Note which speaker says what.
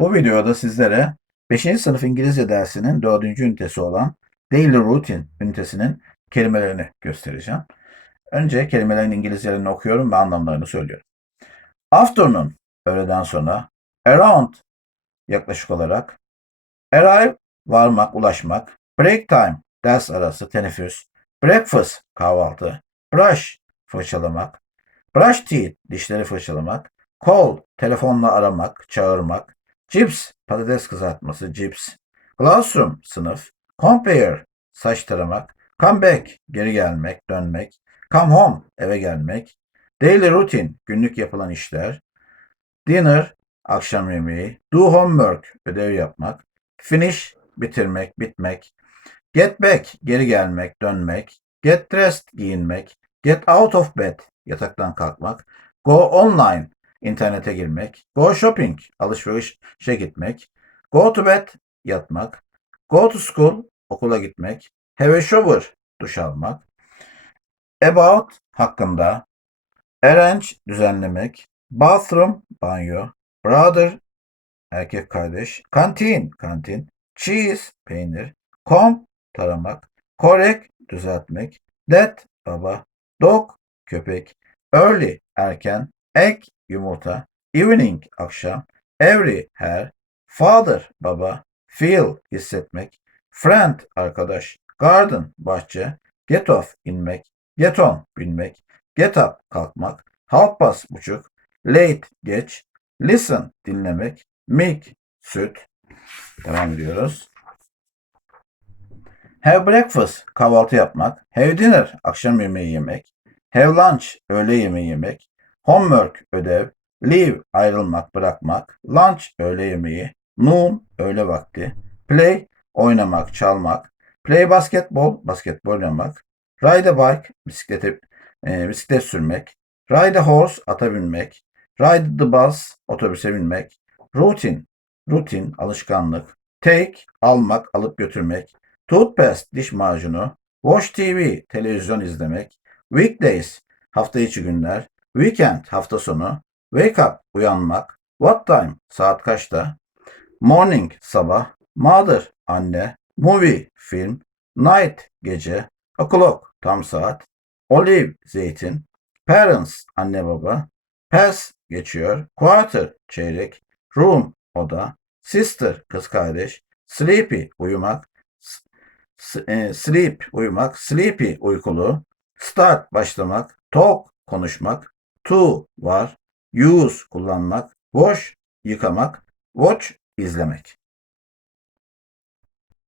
Speaker 1: Bu videoda sizlere 5. sınıf İngilizce dersinin 4. ünitesi olan Daily Routine ünitesinin kelimelerini göstereceğim. Önce kelimelerin İngilizcelerini okuyorum ve anlamlarını söylüyorum. Afternoon, öğleden sonra. Around, yaklaşık olarak. Arrive, varmak, ulaşmak. Break time, ders arası, teneffüs. Breakfast, kahvaltı. Brush, fırçalamak. Brush teeth, dişleri fırçalamak. Call, telefonla aramak, çağırmak. Chips, patates kızartması, cips. Classroom, sınıf. Compare, saç taramak. Come back, geri gelmek, dönmek. Come home, eve gelmek. Daily routine, günlük yapılan işler. Dinner, akşam yemeği. Do homework, ödev yapmak. Finish, bitirmek, bitmek. Get back, geri gelmek, dönmek. Get dressed, giyinmek. Get out of bed, yataktan kalkmak. Go online, internete girmek. Go shopping, alışverişe gitmek. Go to bed, yatmak. Go to school, okula gitmek. Have a shower, duş almak. About, hakkında. Arrange, düzenlemek. Bathroom, banyo. Brother, erkek kardeş. Kantin, kantin. Cheese, peynir. Comb, taramak. Correct, düzeltmek. Dad, baba. Dog, köpek. Early, erken. Egg, yumurta. Evening, akşam. Every, her. Father, baba. Feel, hissetmek. Friend, arkadaş. Garden, bahçe. Get off, inmek. Get on, binmek. Get up, kalkmak. Half past, buçuk. Late, geç. Listen, dinlemek. Milk, süt. Devam ediyoruz. Have breakfast, kahvaltı yapmak. Have dinner, akşam yemeği yemek. Have lunch, öğle yemeği yemek. Homework, ödev. Leave, ayrılmak, bırakmak. Lunch, öğle yemeği. Noon, öğle vakti. Play, oynamak, çalmak. Play basketball, basketbol oynamak. Ride a bike, bisiklete, e, bisiklet sürmek. Ride a horse, ata binmek. Ride the bus, otobüse binmek. Routine, rutin, alışkanlık. Take, almak, alıp götürmek. Toothpaste, diş macunu. Watch TV, televizyon izlemek. Weekdays, hafta içi günler. Weekend, hafta sonu. Wake up, uyanmak. What time, saat kaçta? Morning, sabah. Mother, anne. Movie, film. Night, gece. O'clock, tam saat. Olive, zeytin. Parents, anne baba. Pass, geçiyor. Quarter, çeyrek. Room, oda. Sister, kız kardeş. Sleepy, uyumak. E, sleep, uyumak. Sleepy, uykulu. Start, başlamak. Talk, konuşmak. To, var. Use, kullanmak. Wash, yıkamak. Watch, izlemek.